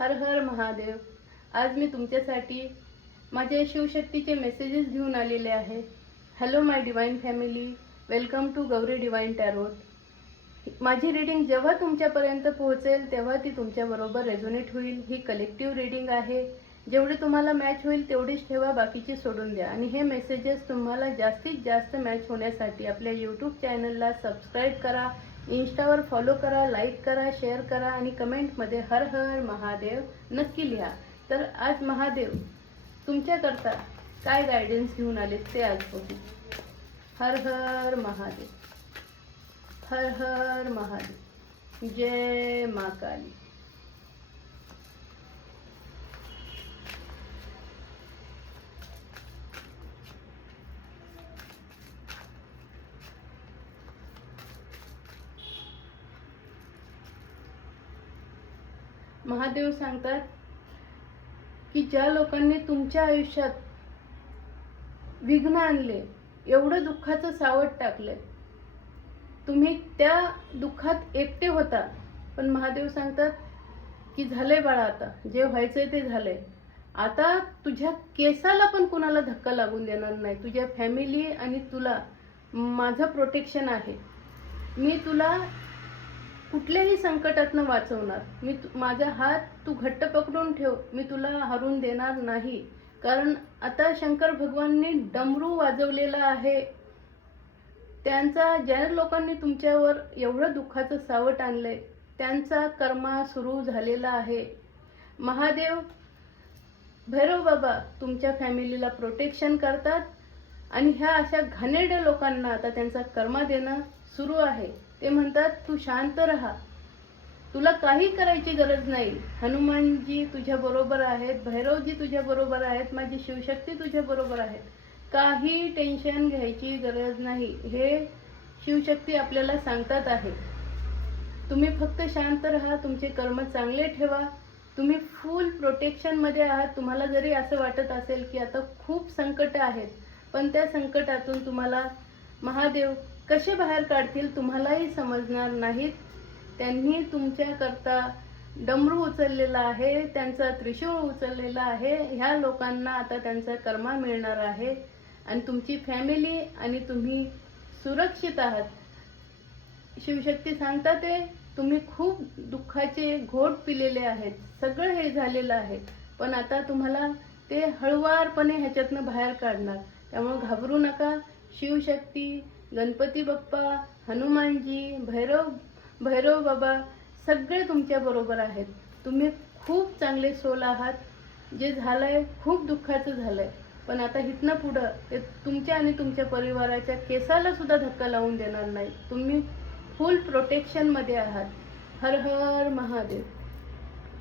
हर हर महादेव। आज मी तुमच्यासाठी माझे शिवशक्तीचे मेसेजेस घेऊन आलेले आहे। Hello my divine family, welcome to Gauri divine tarot. माझी रीडिंग जेव्हा तुमच्यापर्यंत पोहोचेल तेव्हा ती तुमच्याबरोबर रेझोनेट होईल। ही कलेक्टिव्ह रीडिंग आहे। जेवढी तुम्हाला मॅच होईल तेवढीच ठेवा, बाकीची सोडून द्या। आणि हे मेसेजेस तुम्हाला जास्तीत जास्त मॅच होण्यासाठी आपल्या यूट्यूब चॅनलला सबस्क्राईब करा, इंस्टावर फॉलो करा, लाईक करा, शेअर करा आणि कमेंटमध्ये हर हर महादेव नक्की लिहा। तर आज महादेव तुमच्याकरता काय गायडन्स घेऊन आले ते आज बघू। हर हर महादेव, हर हर महादेव, जय माँ काली। महादेव सांगतात की ज्या लोकांनी तुमच्या आयुष्यात विघ्न आणले, एवढं दुःखाचं सावट टाकले, तुम्ही त्या दुःखात एकटे होता, पण महादेव सांगतात की झाले बाळा, आता जे व्हायचंय ते झालंय। आता तुझ्या केसाला पण कुणाला धक्का लागून देणार नाही। तुझ्या फॅमिली आणि तुला माझं प्रोटेक्शन आहे। मी तुला कुठल्याही संकटातनं वाचवणार। माझा हात तू घट्ट पकडून ठेव, मी तुला हरवून देणार नाही। कारण आता शंकर भगवानने डमरू वाजवलेला आहे। त्यांचा ज्या लोकांनी तुमच्यावर एवढं दुःखाचं सावट आणलंय त्यांचा कर्मा सुरू झालेला आहे। महादेव भैरव बाबा तुमच्या फॅमिलीला प्रोटेक्शन करतात आणि ह्या अशा घाणेरड्या लोकांना आता त्यांचा कर्मा देणं सुरू आहे। ते म्हणतात तू शांत राहा, तुला काही करायची गरज नाही। हनुमानजी तुझ्या बरोबर आहेत, भैरवजी तुझ्या बरोबर आहेत, माझी शिवशक्ती तुझ्या बरोबर आहेत। काही टेन्शन घ्यायची गरज नाही, हे शिवशक्ती आपल्याला सांगतात आहे। तुम्ही फक्त शांत राहा, तुमचे कर्म चांगले ठेवा, तुम्ही फुल प्रोटेक्शन मध्ये आहात। तुम्हाला जरी असं वाटत असेल की आता खूप संकट आहेत, पण त्या संकटातून तुम्हाला महादेव कसे बाहेर काढतील तुम्हालाही समजणार नाहीत। त्यांनी तुमच्याकरता डमरू उचललेला आहे, त्यांचा त्रिशूळ उचललेला आहे। ह्या लोकांना आता त्यांचा कर्मा मिळणार आहे आणि तुमची फॅमिली आणि तुम्ही सुरक्षित आहात। शिवशक्ती सांगतात ते तुम्ही खूप दुःखाचे घोट पिलेले आहेत, सगळं हे झालेलं आहे, पण आता तुम्हाला ते हळुवारपणे ह्याच्यातनं बाहेर काढणार। त्यामुळे घाबरू नका। शिवशक्ती, गणपती बाप्पा, हनुमानजी, भैरव बाबा सगळे तुमच्या बरोबर आहेत। तुम्ही खूप चांगले सोल आहात। जे झालंय खूप दुःखाचं झालंय, पण आता इथनं पुढं ते तुमच्या आणि तुमच्या परिवाराच्या केसाला सुद्धा धक्का लावून देणार नाही। तुम्ही फुल प्रोटेक्शन मध्ये आहात। हर हर महादेव।